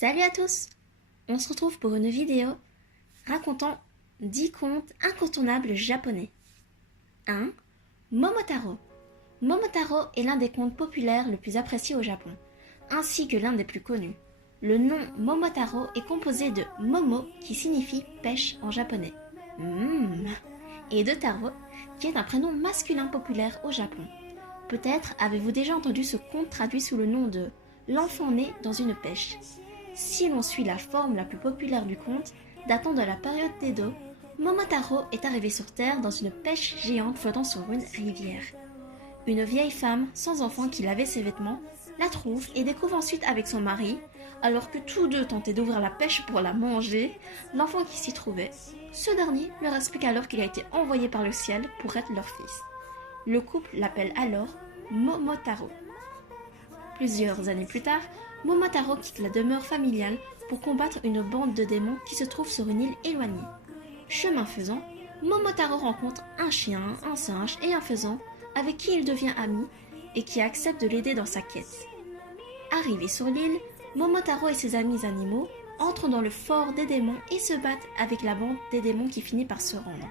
Salut à tous! On se retrouve pour une vidéo racontant 10 contes incontournables japonais. 1. Momotaro. Momotaro est l'un des contes populaires le plus apprécié au Japon, ainsi que l'un des plus connus. Le nom Momotaro est composé de Momo, qui signifie pêche en japonais, et de Taro, qui est un prénom masculin populaire au Japon. Peut-être avez-vous déjà entendu ce conte traduit sous le nom de l'enfant né dans une pêche. Si l'on suit la forme la plus populaire du conte, datant de la période d'Edo, Momotaro est arrivé sur Terre dans une pêche géante flottant sur une rivière. Une vieille femme, sans enfant qui lavait ses vêtements, la trouve et découvre ensuite avec son mari, alors que tous deux tentaient d'ouvrir la pêche pour la manger, l'enfant qui s'y trouvait. Ce dernier leur explique alors qu'il a été envoyé par le ciel pour être leur fils. Le couple l'appelle alors Momotaro. Plusieurs années plus tard, Momotaro quitte la demeure familiale pour combattre une bande de démons qui se trouve sur une île éloignée. Chemin faisant, Momotaro rencontre un chien, un singe et un faisan avec qui il devient ami et qui accepte de l'aider dans sa quête. Arrivé sur l'île, Momotaro et ses amis animaux entrent dans le fort des démons et se battent avec la bande des démons qui finit par se rendre.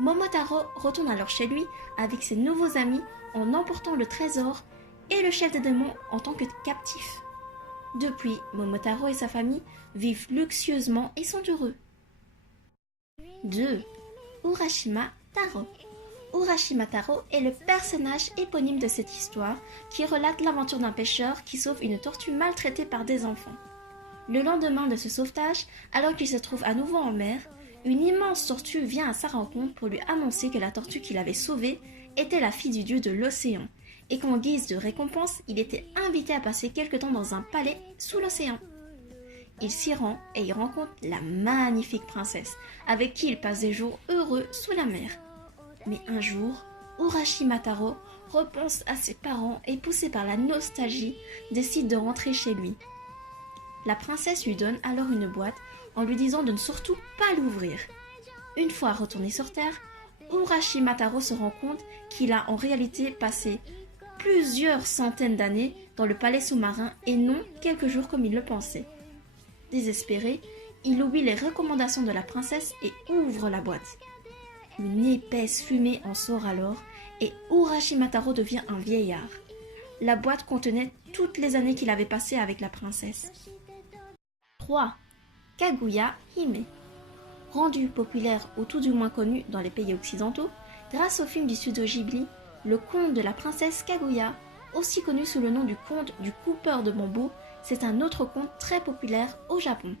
Momotaro retourne alors chez lui avec ses nouveaux amis en emportant le trésor et le chef des démons en tant que captif. Depuis, Momotaro et sa famille vivent luxueusement et sont heureux. 2. Urashima Taro. Urashima Taro est le personnage éponyme de cette histoire qui relate l'aventure d'un pêcheur qui sauve une tortue maltraitée par des enfants. Le lendemain de ce sauvetage, alors qu'il se trouve à nouveau en mer, une immense tortue vient à sa rencontre pour lui annoncer que la tortue qu'il avait sauvée était la fille du dieu de l'océan et qu'en guise de récompense, il était invité à passer quelque temps dans un palais sous l'océan. Il s'y rend et y rencontre la magnifique princesse, avec qui il passe des jours heureux sous la mer. Mais un jour, Urashima Taro repense à ses parents et, poussé par la nostalgie, décide de rentrer chez lui. La princesse lui donne alors une boîte en lui disant de ne surtout pas l'ouvrir. Une fois retourné sur Terre, Urashima Taro se rend compte qu'il a en réalité passé plusieurs centaines d'années dans le palais sous-marin et non quelques jours comme il le pensait. Désespéré, il oublie les recommandations de la princesse et ouvre la boîte. Une épaisse fumée en sort alors et Urashima Taro devient un vieillard. La boîte contenait toutes les années qu'il avait passées avec la princesse. 3. Kaguya Hime. Rendu populaire ou tout du moins connu dans les pays occidentaux, grâce au film du studio Ghibli, le conte de la princesse Kaguya, aussi connu sous le nom du conte du coupeur de bambou, c'est un autre conte très populaire au Japon.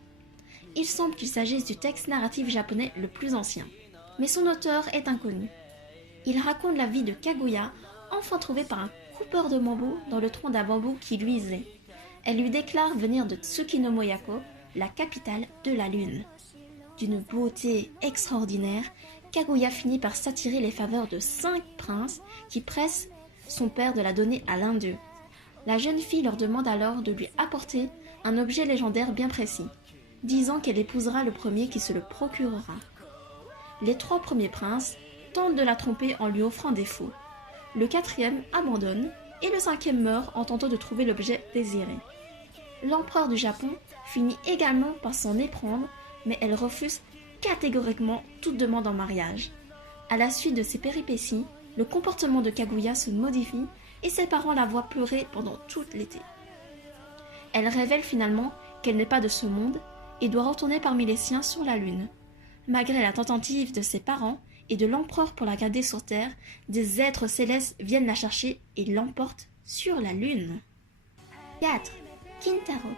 Il semble qu'il s'agisse du texte narratif japonais le plus ancien, mais son auteur est inconnu. Il raconte la vie de Kaguya, enfant trouvée par un coupeur de bambou dans le tronc d'un bambou qui luisait. Elle lui déclare venir de Tsukinomoyako, la capitale de la lune. D'une beauté extraordinaire, Kaguya finit par s'attirer les faveurs de 5 princes qui pressent son père de la donner à l'un d'eux. La jeune fille leur demande alors de lui apporter un objet légendaire bien précis, disant qu'elle épousera le premier qui se le procurera. Les 3 premiers princes tentent de la tromper en lui offrant des faux. Le 4e abandonne et le 5e meurt en tentant de trouver l'objet désiré. L'empereur du Japon finit également par s'en éprendre, mais elle refuse catégoriquement toute demande en mariage. À la suite de ces péripéties, le comportement de Kaguya se modifie et ses parents la voient pleurer pendant tout l'été. Elle révèle finalement qu'elle n'est pas de ce monde et doit retourner parmi les siens sur la lune. Malgré la tentative de ses parents et de l'empereur pour la garder sur Terre, des êtres célestes viennent la chercher et l'emportent sur la lune. 4. Kintaro.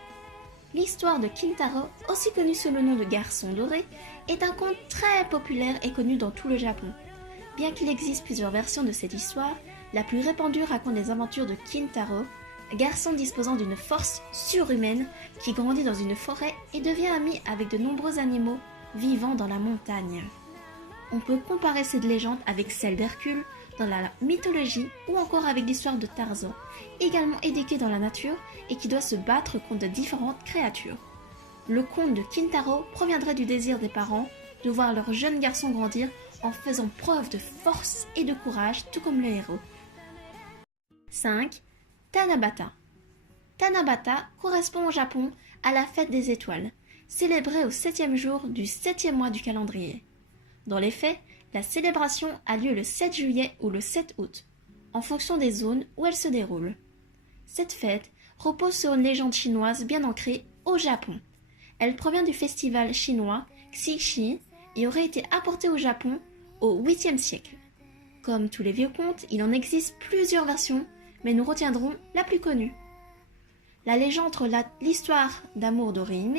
L'histoire de Kintaro, aussi connu sous le nom de Garçon doré, est un conte très populaire et connu dans tout le Japon. Bien qu'il existe plusieurs versions de cette histoire, la plus répandue raconte les aventures de Kintaro, garçon disposant d'une force surhumaine qui grandit dans une forêt et devient ami avec de nombreux animaux vivant dans la montagne. On peut comparer cette légende avec celle d'Hercule dans la mythologie ou encore avec l'histoire de Tarzan, également éduqué dans la nature et qui doit se battre contre de différentes créatures. Le conte de Kintaro proviendrait du désir des parents de voir leur jeune garçon grandir en faisant preuve de force et de courage, tout comme le héros. 5. Tanabata. Tanabata correspond au Japon à la fête des étoiles, célébrée au 7e jour du 7e mois du calendrier. Dans les faits, la célébration a lieu le 7 juillet ou le 7 août, en fonction des zones où elle se déroule. Cette fête repose sur une légende chinoise bien ancrée au Japon. Elle provient du festival chinois Xixi et aurait été apportée au Japon au 8e siècle. Comme tous les vieux contes, il en existe plusieurs versions, mais nous retiendrons la plus connue. La légende relate l'histoire d'amour d'Orihime,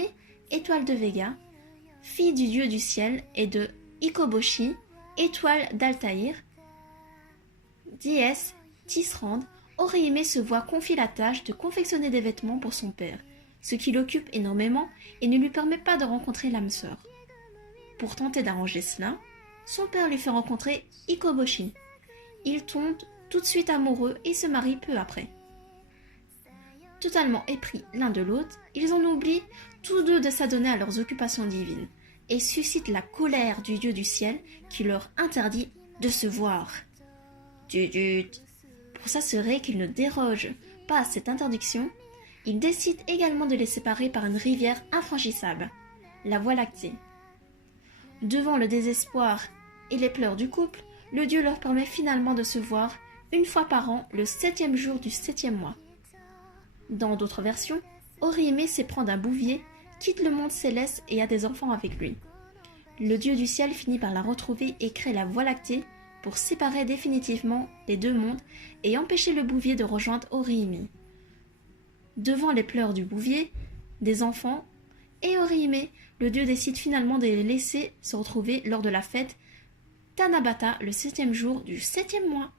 étoile de Vega, fille du dieu du ciel, et de Ikoboshi, étoile d'Altaïr. Déesse tisserande, Orihime se voit confier la tâche de confectionner des vêtements pour son père, ce qui l'occupe énormément et ne lui permet pas de rencontrer l'âme sœur. Pour tenter d'arranger cela, son père lui fait rencontrer Ikoboshi. Ils tombent tout de suite amoureux et se marient peu après. Totalement épris l'un de l'autre, ils en oublient tous deux de s'adonner à leurs occupations divines et suscitent la colère du dieu du ciel qui leur interdit de se voir. Pour s'assurer qu'ils ne dérogent pas à cette interdiction, ils décident également de les séparer par une rivière infranchissable, la Voie lactée. Devant le désespoir et les pleurs du couple, le dieu leur permet finalement de se voir une fois par an le 7e jour du 7e mois. Dans d'autres versions, Orihime s'éprend d'un bouvier, quitte le monde céleste et a des enfants avec lui. Le dieu du ciel finit par la retrouver et crée la Voie lactée pour séparer définitivement les deux mondes et empêcher le bouvier de rejoindre Orihime. Devant les pleurs du bouvier, des enfants et Orihime, le dieu décide finalement de les laisser se retrouver lors de la fête Tanabata le 7e jour du 7e mois.